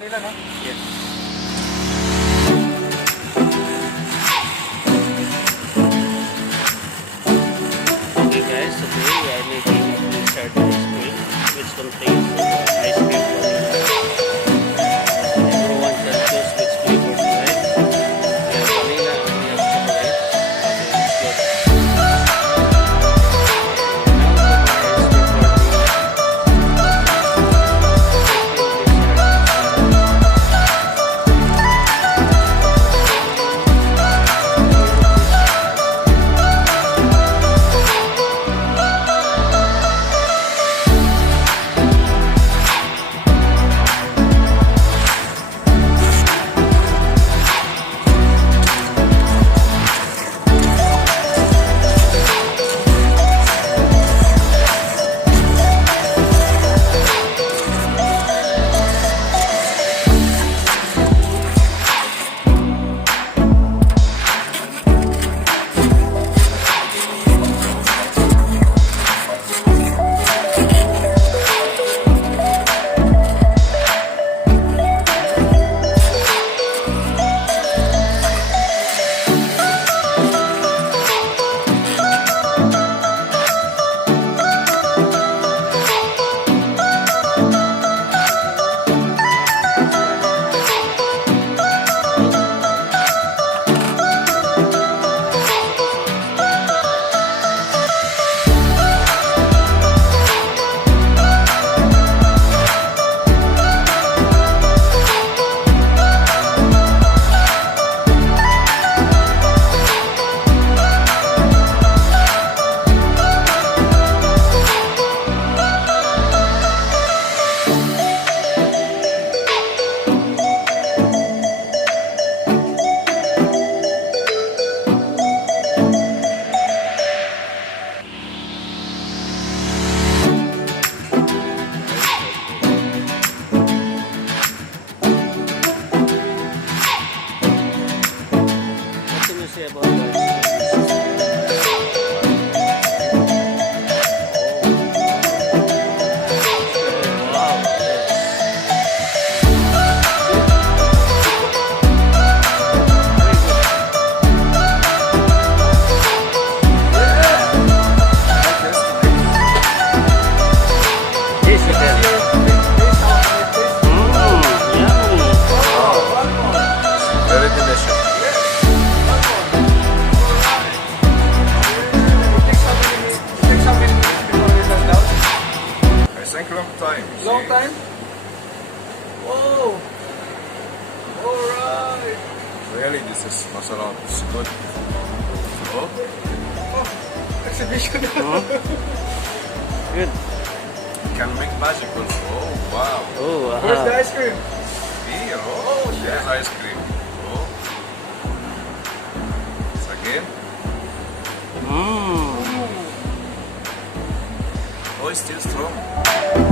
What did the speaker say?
Vanilla, no? Yes. Okay guys, today we are making dessert ice cream which contains ice cream vanilla. Everyone can choose which flavor they like. We have vanilla and we have chocolate. Okay, it's good. What can you say about that? Wow. Yes, you can. Yummy. Very delicious. I think long time. Long time? Whoa! Alright! Really, this is masarap. It's good. Oh, Exhibition. Good. can make magic also. Oh, wow. Oh, Where's the ice cream? Here, oh, there's ice cream. Oh. It's again. Mmm. Oh, it's still strong.